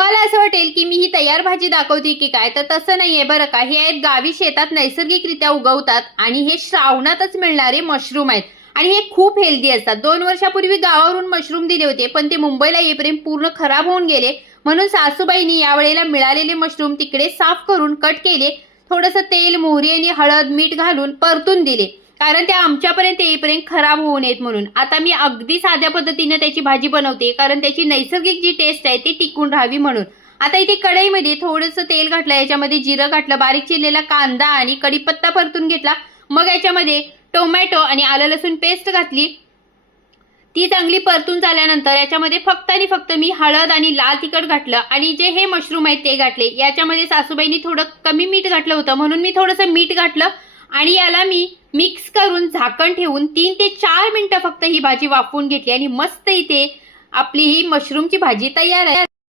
तुम्हाला असं वाटेल की मी ही तयार भाजी दाखवते की काय, तर तसं नाहीये बरं का। हे आहेत गावी शेतात नैसर्गिकरित्या उगवतात आणि हे श्रावणातच मिळणारे मशरूम आहेत आणि हे खूप हेल्दी असतात। 2 वर्षापूर्वी गावावरून मशरूम दिले होते, पण ते मुंबईला येईपर्यंत पूर्ण खराब होऊन गेले। म्हणून सासूबाईंनी यावेळेला मिळालेले मशरूम तिकडे साफ करून कट केले, थोडंसं तेल, मोहरी आणि हळद, मीठ घालून परतून दिले, कारण ते आमच्यापर्यंत येईपर्यंत खराब होऊ नयेत म्हणून। आता मी अगदी साध्या पद्धतीने त्याची भाजी बनवते, कारण त्याची नैसर्गिक जी टेस्ट आहे ती टिकून राहावी म्हणून। आता इथे कढईमध्ये थोडंसं तेल घातलं, याच्यामध्ये जिरं घातलं, बारीक चिरलेला कांदा आणि कढीपत्ता परतून घेतला। मग याच्यामध्ये टोमॅटो आणि आलं लसूण पेस्ट घातली, ती चांगली परतून झाल्यानंतर याच्यामध्ये फक्त आणि फक्त मी हळद आणि लाल तिखट घातलं आणि जे हे मशरूम आहेत ते घातले। याच्यामध्ये सासूबाईंनी थोडं कमी मीठ घातलं होतं, म्हणून मी थोडंसं मीठ घातलं आणि याला मी मिक्स करून झाकण ठेवून 3 ते 4 मिनिटं फक्त ही भाजी वाफवून घेतली आणि मस्त इथे आपली ही मशरूमची भाजी तयार आहे।